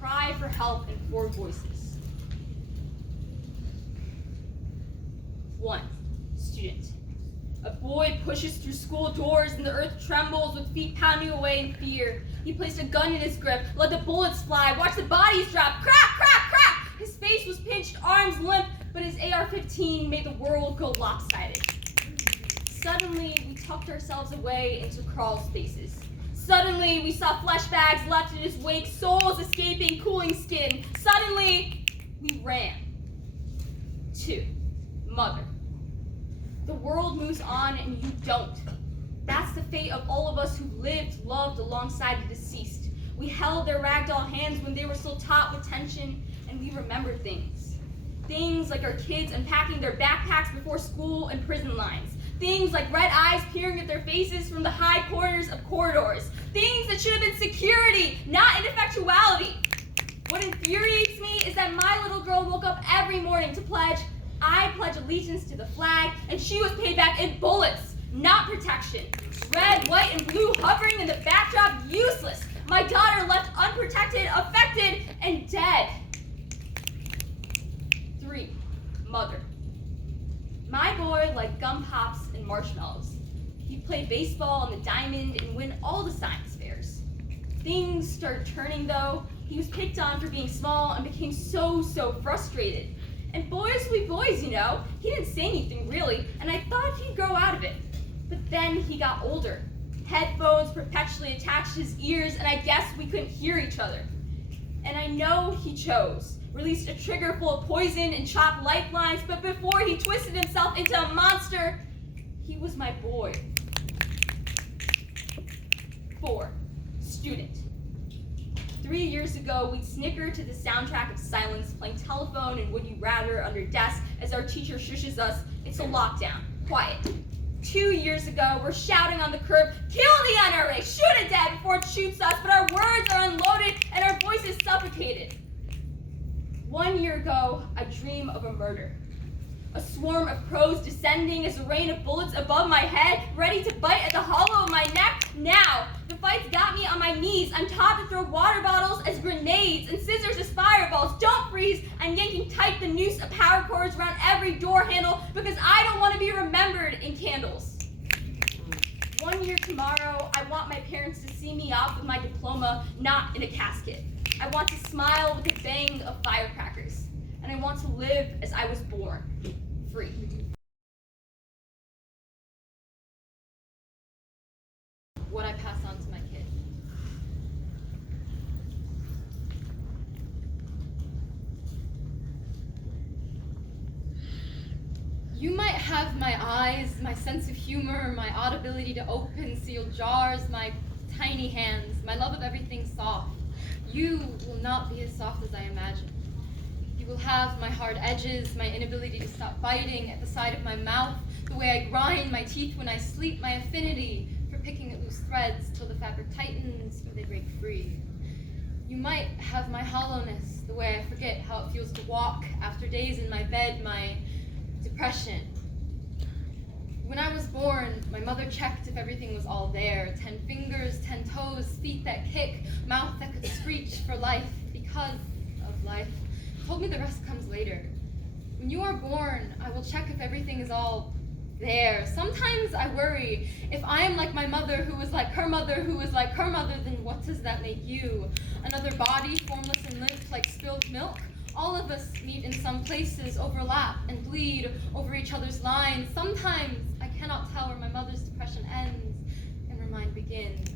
cry for help in 4 voices. 1. Student. A boy pushes through school doors and the earth trembles with feet pounding away in fear. He placed a gun in his grip, let the bullets fly, watched the bodies drop, crack, crack, crack! His face was pinched, arms limp, but his AR-15 made the world go lopsided. Suddenly, we tucked ourselves away into crawl spaces. Suddenly, we saw flesh bags left in his wake, souls escaping, cooling skin. Suddenly, we ran. 2. Mother. The world moves on and you don't. That's the fate of all of us who lived, loved alongside the deceased. We held their ragdoll hands when they were still taut with tension, and we remembered things. Things like our kids unpacking their backpacks before school and prison lines. Things like red eyes peering at their faces from the high corners of corridors. Things that should have been security, not ineffectuality. What infuriates me is that my little girl woke up every morning to pledge, I pledge allegiance to the flag, and she was paid back in bullets, not protection. Red, white, and blue hovering in the backdrop, useless. My daughter left unprotected, affected, and dead. 3. Mother. My boy liked gum pops and marshmallows. He'd play baseball on the diamond and win all the science fairs. Things started turning though. He was picked on for being small and became so frustrated. And boys will be boys, you know. He didn't say anything really, and I thought he'd grow out of it. But then he got older. Headphones perpetually attached to his ears, and I guess we couldn't hear each other. And I know he chose. Released a trigger full of poison and chopped lifelines, but before he twisted himself into a monster, he was my boy. 4. Student. 3 years ago, we'd snicker to the soundtrack of silence, playing telephone and would you rather under desk as our teacher shushes us, it's a lockdown, quiet. 2 years ago, we're shouting on the curb, kill the NRA, shoot it dead before it shoots us, but our words are unloaded and our voices suffocated. 1 year ago, I dream of a murder. A swarm of crows descending as a rain of bullets above my head, ready to bite at the hollow of my neck. Now, the fight's got me on my knees. I'm taught to throw water bottles as grenades and scissors as fireballs. Don't freeze. I'm yanking tight the noose of power cords around every door handle because I don't want to be remembered in candles. 1 year tomorrow, I want my parents to see me off with my diploma, not in a casket. I want to smile with the bang of firecrackers. And I want to live as I was born, free. What I pass on to my kid. You might have my eyes, my sense of humor, my audibility to open sealed jars, my tiny hands, my love of everything soft. You will not be as soft as I imagined. You will have my hard edges, my inability to stop biting at the side of my mouth, the way I grind my teeth when I sleep, my affinity for picking at loose threads till the fabric tightens or they break free. You might have my hollowness, the way I forget how it feels to walk after days in my bed, my depression. When I was born, my mother checked if everything was all there. 10 fingers, 10 toes, feet that kick, mouth that could screech for life because of life. Told me the rest comes later. When you are born, I will check if everything is all there. Sometimes I worry, if I am like my mother who was like her mother who was like her mother, then what does that make you? Another body, formless and limp like spilled milk? All of us meet in some places, overlap and bleed over each other's lines. Sometimes I cannot tell where my mother's depression ends and where mine begins.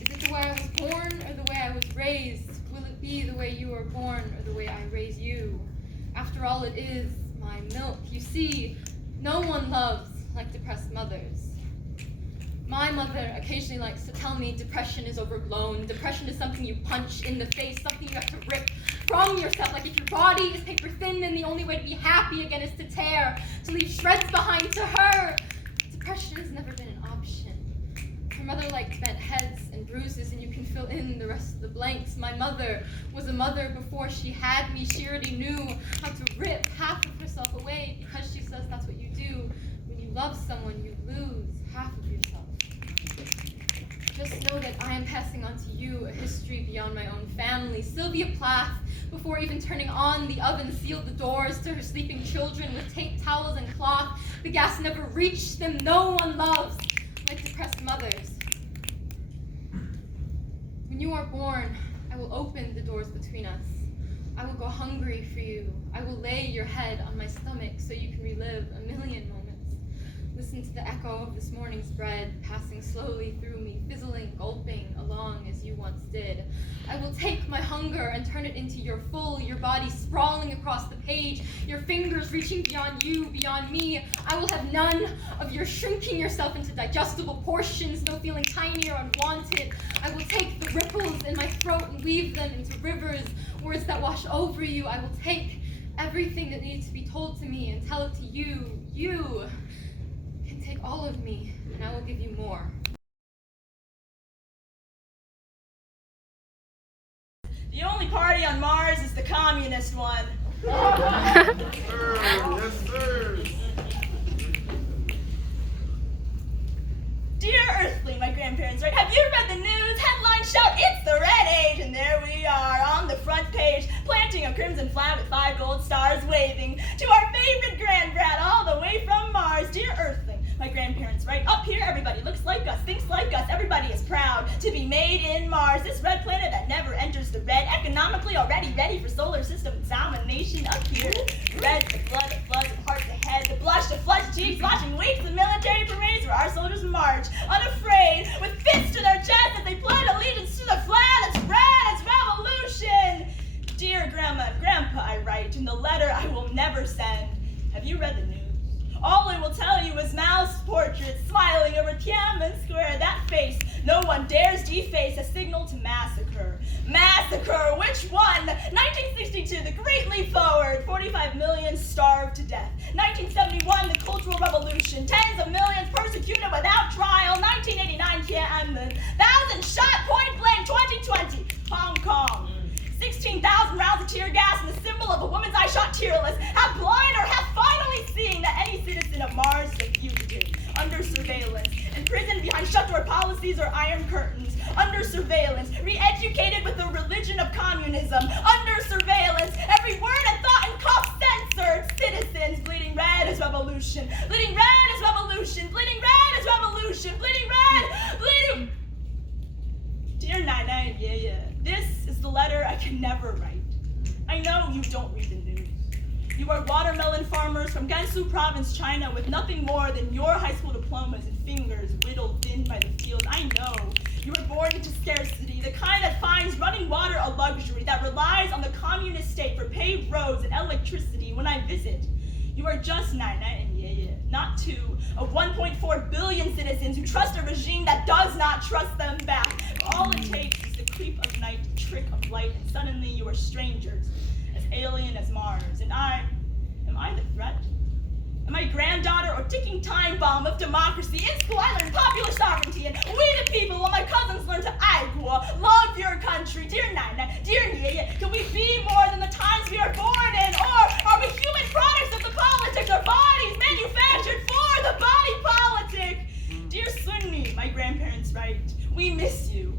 Is it the way I was born or the way I was raised? Will it be the way you were born or the way I raise you? After all, it is my milk. You see, no one loves like depressed mothers. My mother occasionally likes to tell me depression is overblown. Depression is something you punch in the face, something you have to rip from yourself. Like if your body is paper thin, then the only way to be happy again is to tear, to leave shreds behind. To her, depression has never been an option. Her mother liked bent heads and bruises, and you can fill in the rest of the blanks. My mother was a mother before she had me. She already knew how to rip half of herself away because she says that's what you do. When you love someone, you lose half of yourself. Just know that I am passing on to you a history beyond my own family. Sylvia Plath, before even turning on the oven, sealed the doors to her sleeping children with tape towels and cloth. The gas never reached them. No one loves like depressed mothers. When you are born, I will open the doors between us. I will go hungry for you. I will lay your head on my stomach so you can relive a million moments. Listen to the echo of this morning's bread passing slowly through me, fizzling, gulping along as you once did. I will take my hunger and turn it into your body sprawling across the page, your fingers reaching beyond you, beyond me. I will have none of your shrinking yourself into digestible portions, no feeling tiny or unwanted. I will take the ripples in my throat and weave them into rivers, words that wash over you. I will take everything that needs to be told to me and tell it to you. You can take all of me, and I will give you more. The only party on Mars is the communist one. Yes, sir. Dear Earthling, my grandparents, right? Have you read the news? Headlines shout, it's the red age, and there we are on the front page, planting a crimson flag with 5 gold stars waving to our favorite grandbrat all the way from Mars. Dear Earthling, my grandparents, right? Up here, everybody looks like us, thinks like us, everybody is proud to be made in Mars, this red planet that never enters the red, economically already ready for solar system domination. Up here, red, the blood that floods and hearts ahead, the blush to flush cheeks, watching weeks of military parades where our soldiers march, unafraid, with fists to their chest as they pledge allegiance to the flag that spread its revolution. Dear Grandma and Grandpa, I write in the letter I will never send. Have you read the news? All I will tell you is Mao's portrait smiling over Tiananmen Square. That face no one dares deface, a signal to massacre. Massacre, which one? 1962, the Great Leap Forward, 45 million starved to death. 1971, the Cultural Revolution, tens of millions persecuted without trial. 1989, Tiananmen, thousands shot point blank. 2020, Hong Kong. 16,000 rounds of tear gas and the symbol of a woman's eye shot tearless. Have blind or have finally seen that any citizen of Mars is a fugitive, under surveillance, imprisoned behind shut-door policies or iron curtains, under surveillance, re-educated with the religion of communism, under surveillance, every word and thought and cough censored. Citizens, bleeding red is revolution, bleeding red is revolution, bleeding red is revolution, bleeding red, bleeding... Dear Nana and Yaya, this is the letter I can never write. I know you don't read the news. You are watermelon farmers from Gansu province, China, with nothing more than your high school diplomas and fingers whittled thin by the fields. I know you were born into scarcity, the kind that finds running water a luxury, that relies on the communist state for paved roads and electricity. When I visit, you are just Nana and Yaya, not two of 1.4 billion citizens who trust a regime that does not trust them back. All it takes is the creep of night, the trick of light, and suddenly you are strangers, as alien as Mars. And am I the threat? Am I granddaughter or ticking time bomb of democracy? In school I learned popular sovereignty and we the people, while my cousins learn to aigua, love your country. Dear Nana, dear Yaya, can we be more than the times we are born in? Or are we human products of the politics, our bodies manufactured for the body politic? Dear Sunni, my grandparents write, we miss you.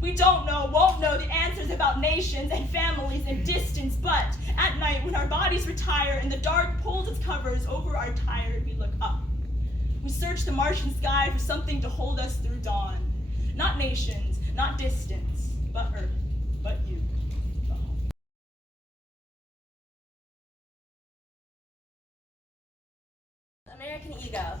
We don't know, won't know the answers about nations and families and distance, but at night when our bodies retire and the dark pulls its covers over our tired, we look up. We search the Martian sky for something to hold us through dawn. Not nations, not distance, but Earth, but you. American Ego.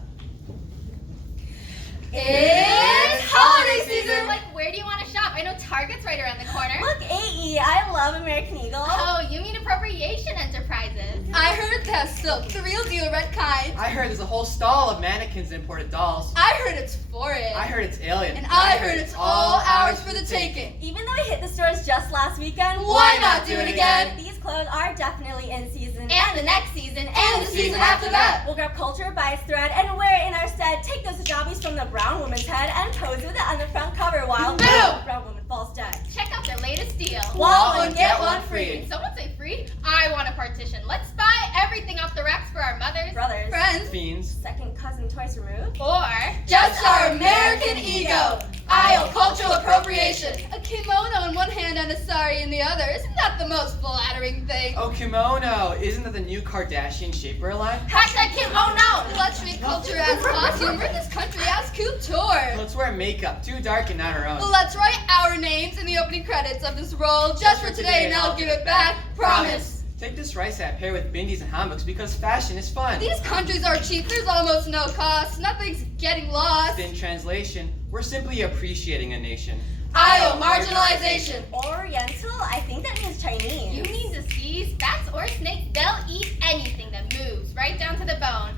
It's holiday season! Like, where do you want to shop? I know Target's right around the corner. Look, AE, I love American Eagle. Oh, you mean Appropriation Enterprises. I heard they have silk, the real deal, red kind. I heard there's a whole stall of mannequins and imported dolls. I heard it's for it. I heard it's alien. And I heard it's all ours for the taking. Even though we hit the stores just last weekend, Why not do it again? These clothes are definitely in season. And the next season, And the season after that. We'll grab culture by its thread and wear it in our stead. Take those hijabis from the brown woman's head and pose with it on the front cover while Boom! the brown woman falls dead. check out their latest deal. Wall one, get one free. Did someone say free? I want a partition. Let's buy everything off the racks for our mothers. Brothers. Friends. Fiends. Second cousin twice removed. Or Just our American ego. I Aisle, cultural appropriation. A kimono in one hand and a sari in the other. Isn't that the most flattering thing? Oh, kimono. Isn't that the new Kardashian shapewear line? Hashtag kimono! Let's treat culture as costume. We're this country as couture. Let's wear makeup. Too dark and not our own. Let's write our names in the opening credits of this role just for today, and I'll give it back. Promise. Take this rice hat, pair with bindis and hammocks because fashion is fun. These countries are cheap. There's almost no cost. Nothing's getting lost. In translation, we're simply appreciating a nation. Aisle, marginalization. Oriental? I think that means Chinese. You mean disease? Bats or snakes, they'll eat anything that moves, right down to the bone.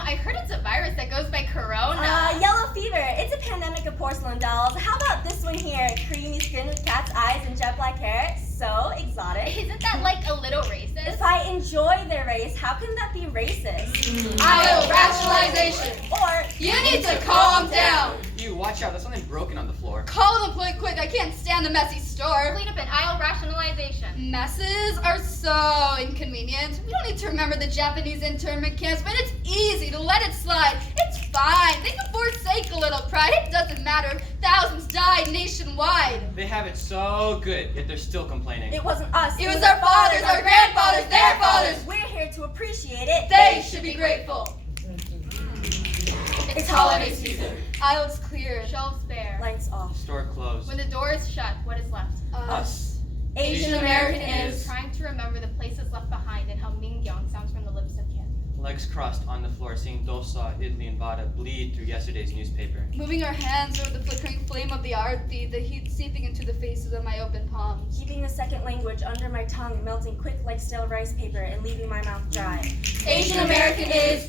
I heard it's a virus that goes by corona. Yellow fever. It's a pandemic of porcelain dolls. How about this one here? Creamy skin with cat's eyes and jet black hair. So exotic. Isn't that like a little racist? If I enjoy their race, how can that be racist? Aisle, rationalization. Or You need to calm down. You, watch out. There's something broken on the floor. Call them quick. I can't stand a messy store. Clean up an aisle rationalization. Messes are so inconvenient. We don't need to remember the Japanese internment camps, but it's easy to let it slide. It's fine. They can forsake a little pride. It doesn't matter. Thousands died nationwide. They have it so good, yet they're still complaining. it wasn't us. It was our fathers, our grandfathers, their fathers. We're here to appreciate it. They should be grateful. It's holiday season. Aisles clear. Shelves bare. Lights off. Store closed. When the door is shut, what is left? Us. Asian American is. Trying to remember the places left behind and how Mingyong sounds from the lips of kin. Legs crossed on the floor, seeing dosa, idli, and vada bleed through yesterday's newspaper. Moving our hands over the flickering flame of the arti, the heat seeping into the faces of my open palms. Keeping the second language under my tongue, melting quick like stale rice paper and leaving my mouth dry. Asian American is.